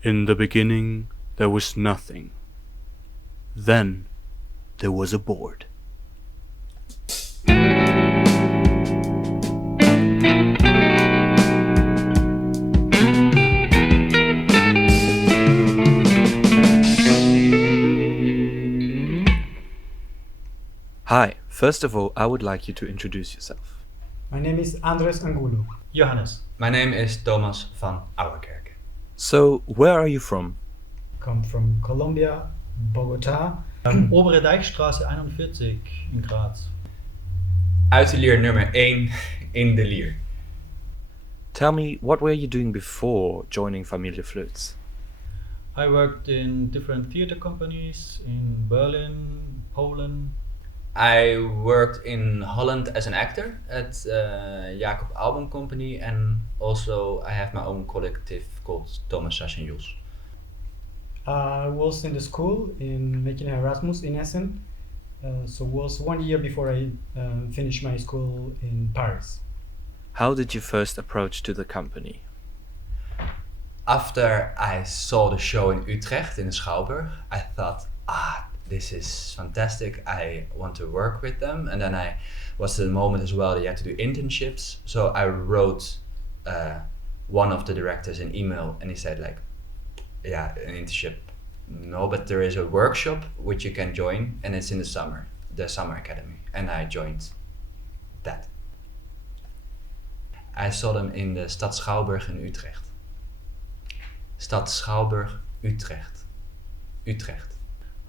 In the beginning, there was nothing. Then, there was a board. Hi, first of all, I would like you to introduce yourself. My name is Andres Angulo. Johannes. My name is Thomas van Ouwerkerk. So, where are you from? Come from Colombia, Bogota. Obere Dijkstraße 41 in Graz. Uit de Lier nummer 1 in de Lier. Tell me, what were you doing before joining Familie Flöts? I worked in different theater companies in Berlin, Poland. I worked in Holland as an actor at Jacob Album Company, and also I have my own collective called Thomas Sass en Jos. I was in the school in making Erasmus in Essen. So it was 1 year before I finished my school in Paris. How did you first approach to the company? After I saw the show in Utrecht in the Schouwburg, I thought, this is fantastic. I want to work with them. And then I was the moment as well that you had to do internships. So I wrote one of the directors an email, and he said like, yeah, an internship. No, but there is a workshop which you can join, and it's in the summer academy. And I joined that. I saw them in the Stad Schouwburg in Utrecht. Stad Schouwburg, Utrecht. Utrecht.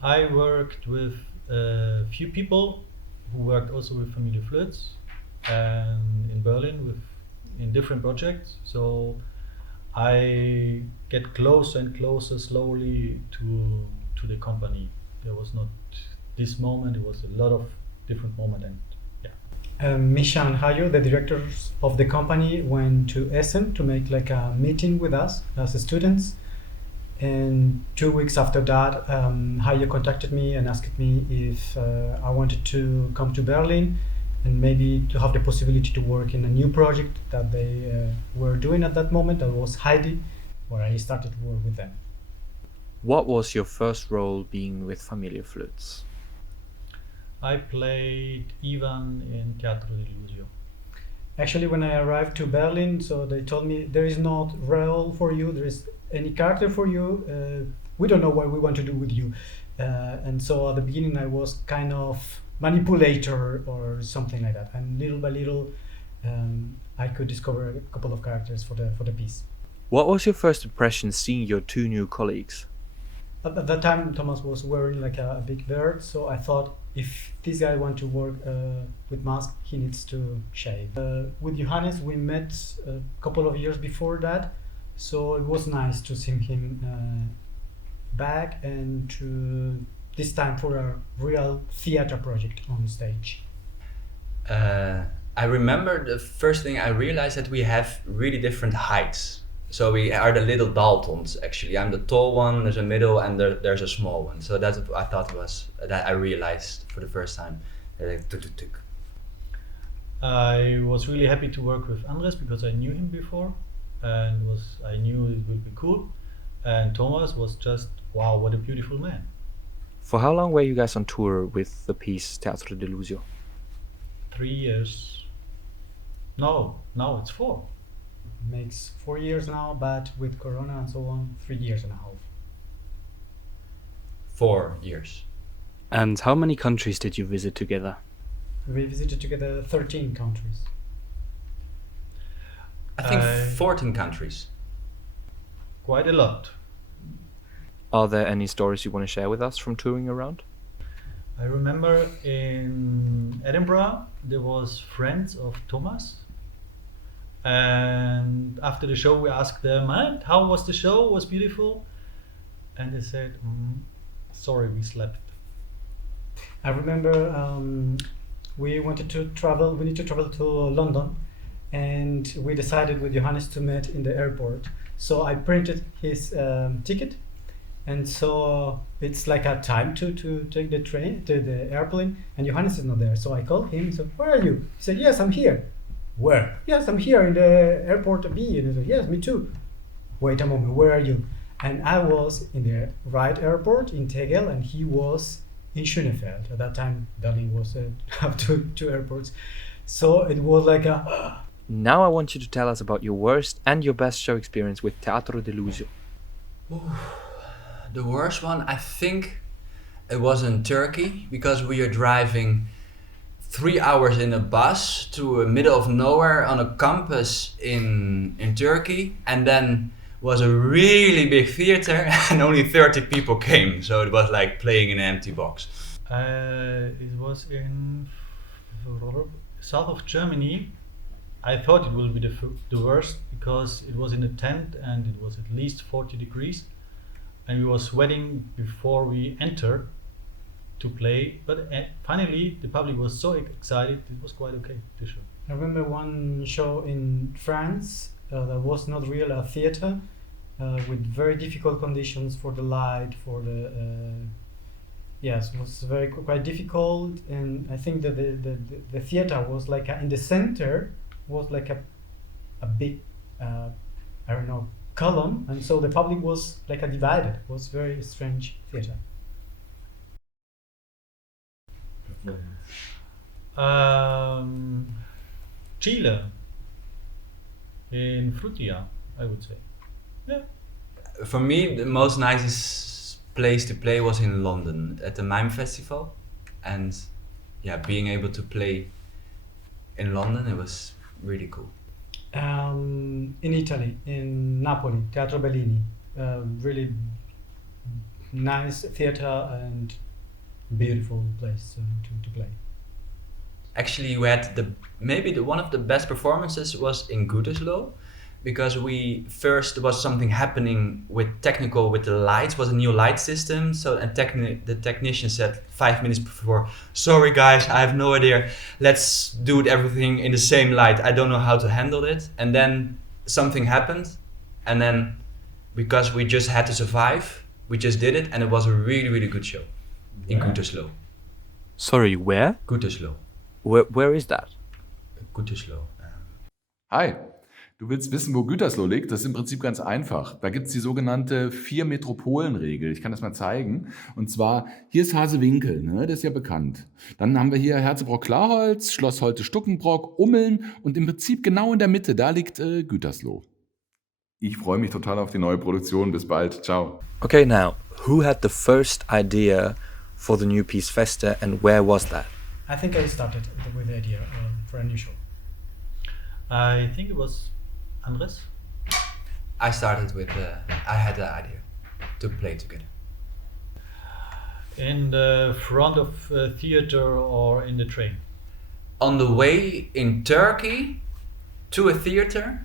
I worked with a few people who worked also with Familie Flöts and in Berlin in different projects. So I get closer and closer slowly to the company. There was not this moment, it was a lot of different moments. And Misha and Hayo, the directors of the company, went to Essen to make like a meeting with us as students. And 2 weeks after that, Hayo contacted me and asked me if I wanted to come to Berlin and maybe to have the possibility to work in a new project that they were doing at that moment. That was Heidi, where I started to work with them. What was your first role being with Familie Flöts? I played Ivan in Teatro dell'Illusio. Actually, when I arrived to Berlin, so they told me there is not role for you, there is any character for you. We don't know what we want to do with you. And so at the beginning, I was kind of manipulator or something like that. And little by little, I could discover a couple of characters for the piece. What was your first impression seeing your two new colleagues? At that time, Thomas was wearing like a big beard, so I thought if this guy wants to work with mask, he needs to shave. With Johannes, we met a couple of years before that, so it was nice to see him back and to this time for a real theater project on stage. I remember the first thing I realized that we have really different heights. So we are the little Daltons actually. I'm the tall one, there's a middle, and there's a small one. So that's what I thought that I realized for the first time. Like, tuk, tuk, tuk. I was really happy to work with Andres because I knew him before and I knew it would be cool. And Thomas was just, wow, what a beautiful man. For how long were you guys on tour with the piece Teatro dell'Illusio? 3 years. No, now it's 4. Makes 4 years now, but with Corona and so on, 3 years and a half. 4 years. And how many countries did you visit together? We visited together 13 countries. I think 14 countries. Quite a lot. Are there any stories you want to share with us from touring around? I remember in Edinburgh there was friends of Thomas, and after the show we asked them, how was the show? It was beautiful, and they said, sorry, we slept. I remember we need to travel to London, and we decided with Johannes to meet in the airport. So I printed his ticket, and so it's like a time to take the train to the airplane, and Johannes is not there. So I called him. So where are you? He said, yes, I'm here. Where? Yes, I'm here in the airport B. And he said, yes, me too. Wait a moment, where are you? And I was in the right airport in Tegel, and he was in Schönefeld. At that time, Berlin was have two airports. So it was like a... Now I want you to tell us about your worst and your best show experience with Teatro Deluso. The worst one, I think it was in Turkey, because we are driving 3 hours in a bus to a middle of nowhere on a campus in Turkey, and then was a really big theater and only 30 people came, so it was like playing in an empty box. It was in south of Germany. I thought it would be the worst because it was in a tent and it was at least 40 degrees and we were sweating before we entered to play, but finally the public was so excited, it was quite okay, the show. I remember one show in France that was not real a theater with very difficult conditions for the light, for the yes, it was quite difficult, and I think that the theater was like in the center was like a big I don't know, column, and so the public was like a divided. It was very strange theater. Chile, in Frutia, I would say. Yeah. For me, the most nicest place to play was in London at the Mime Festival, and yeah, being able to play in London, it was really cool. In Italy, in Napoli, Teatro Bellini, really nice theater and beautiful place to play. Actually, we had one of the best performances was in Gütersloh, because there was something happening with the lights, was a new light system. So the technician said 5 minutes before, sorry guys, I have no idea, let's do everything in the same light, I don't know how to handle it. And then something happened, and then because we just had to survive, we just did it, and it was a really, really good show in Gütersloh. Sorry, where? Gütersloh. Where is that? Gütersloh. Hi, du willst wissen, wo Gütersloh liegt? Das ist im Prinzip ganz einfach. Da gibt es die sogenannte 4-Metropolen-Regel. Ich kann das mal zeigen. Und zwar, hier ist Hasewinkel, ne? Das ist ja bekannt. Dann haben wir hier Herzebrock-Klarholz, Schloss Holte-Stuckenbrock, Ummeln und im Prinzip genau in der Mitte, da liegt Gütersloh. Ich freue mich total auf die neue Produktion. Bis bald. Ciao. Okay, now, who had the first idea for the new piece FESTE, and where was that? I think I started with the idea for a new show. I think it was Andres. I started with, I had the idea to play together. In the front of a theater or in the train? On the way in Turkey to a theater,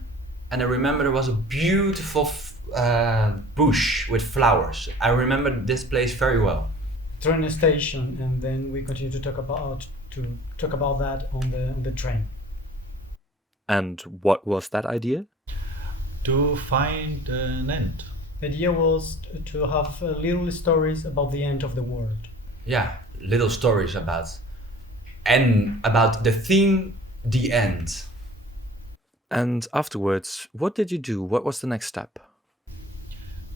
and I remember there was a beautiful bush with flowers. I remember this place very well. Train station, and then we continue to talk about that on the train. And what was that idea? To find an end. The idea was to have little stories about the end of the world. Yeah, little stories about the theme, the end. And afterwards, what did you do? What was the next step?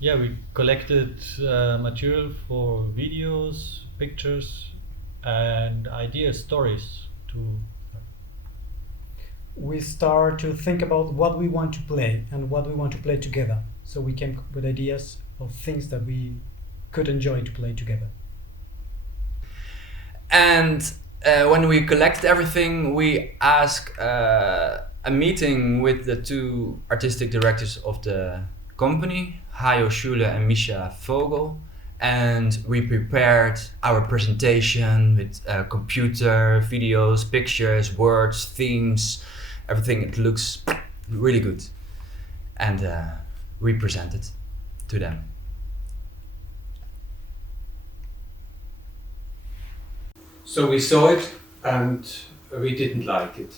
Yeah, we collected material for videos, pictures, and ideas, stories to. We start to think about what we want to play and what we want to play together. So we came up with ideas of things that we could enjoy to play together. And when we collected everything, we asked a meeting with the two artistic directors of the company, Hajo Schule and Misha Vogel, and we prepared our presentation with computer, videos, pictures, words, themes, everything. It looks really good, and we presented to them. So we saw it and we didn't like it.